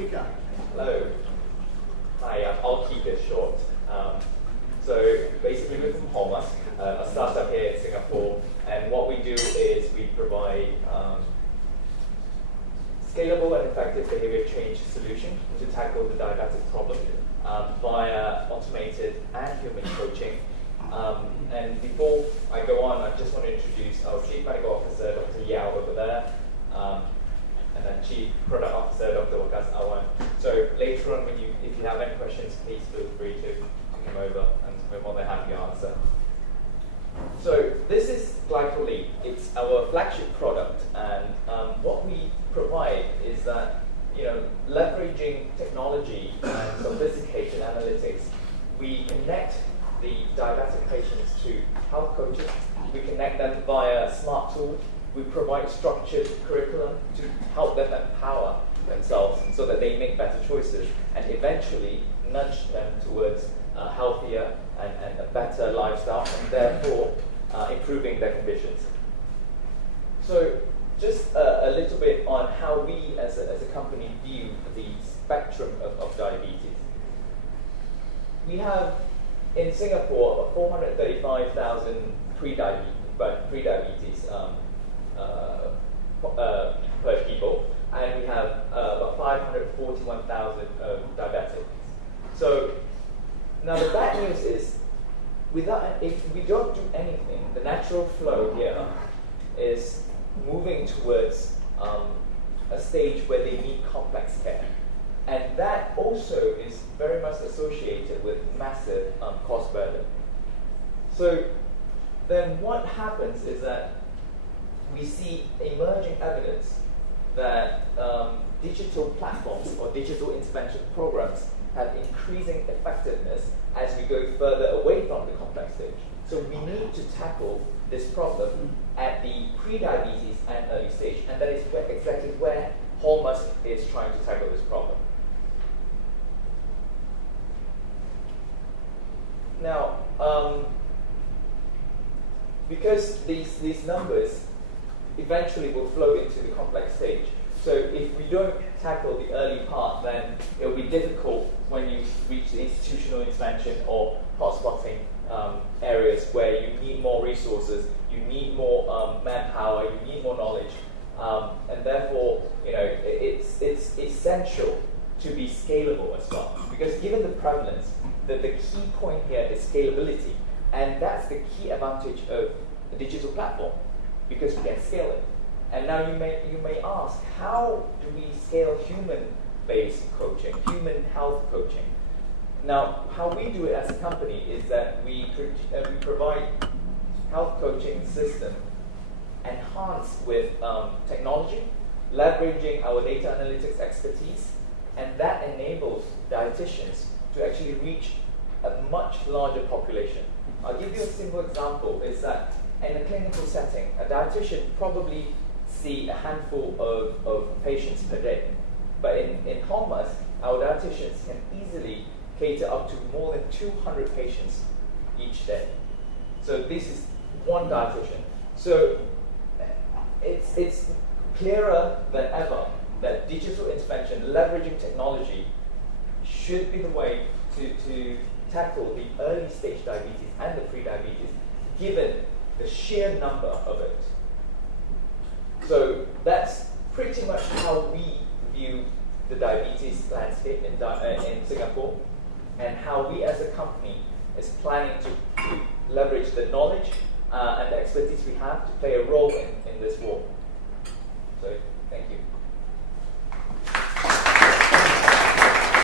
speaker. Hello. Hi, I'll keep it short. So basically we're from Holmusk, a startup here in Singapore, and what we do is we provide scalable and effective behavior change solution to tackle the diabetic problem via automated and human coaching. And before I go on, I just want to introduce our Chief Medical Officer, Dr. Yao, over there, and then Chief Product Officer, Dr. Wakas Awan. So later on, if you have any questions, please feel free to come over, and we're more than happy to answer. So this is GlycoLeap. It's our flagship product, and what we provide is that, leveraging technology and sophisticated analytics, we connect the diabetic patients to health coaches. We connect them via smart tools. We provide structured curriculum to help them empower themselves so that they make better choices and eventually nudge them towards a healthier and a better lifestyle, and therefore improving their conditions. So just a little bit on how we as a company view the spectrum of diabetes. We have in Singapore about 435,000 pre-diabetes per people, and we have about 541,000 diabetics. So now the bad news is, if we don't do anything, the natural flow here is moving towards a stage where they need complex care. And that also is very much associated with massive cost burden. So then what happens is that we see emerging evidence that digital platforms or digital intervention programs have increasing effectiveness as we go further away from the complex stage. So we need to tackle this problem at the pre-diabetes and early stage, and that is exactly where Holmusk is trying to tackle this problem. Now, because these numbers eventually will flow into the complex stage, so if we don't tackle the early part, then it will be difficult when you reach the institutional intervention or hotspotting areas where you need more resources, you need more manpower, you need more knowledge, and therefore, it's essential to be scalable as well. Because given the prevalence, the key point here is scalability, and that's the key advantage of a digital platform, because we can scale it. And now you may ask, how do we scale human-based coaching, human health coaching? Now, how we do it as a company is that we provide health coaching system enhanced with technology, leveraging our data analytics expertise, and that enables dietitians to actually reach a much larger population. I'll give you a simple example, is that in a clinical setting, a dietitian probably see a handful of patients per day. But in Holmusk, our dietitians can easily cater up to more than 200 patients each day. So this is one dietitian. So it's clearer than ever that digital intervention, leveraging technology, should be the way to tackle the early stage diabetes and the pre-diabetes, given the sheer number of it. So that's pretty much how we view the diabetes landscape in Singapore, and how we as a company is planning to leverage the knowledge and the expertise we have to play a role in this war.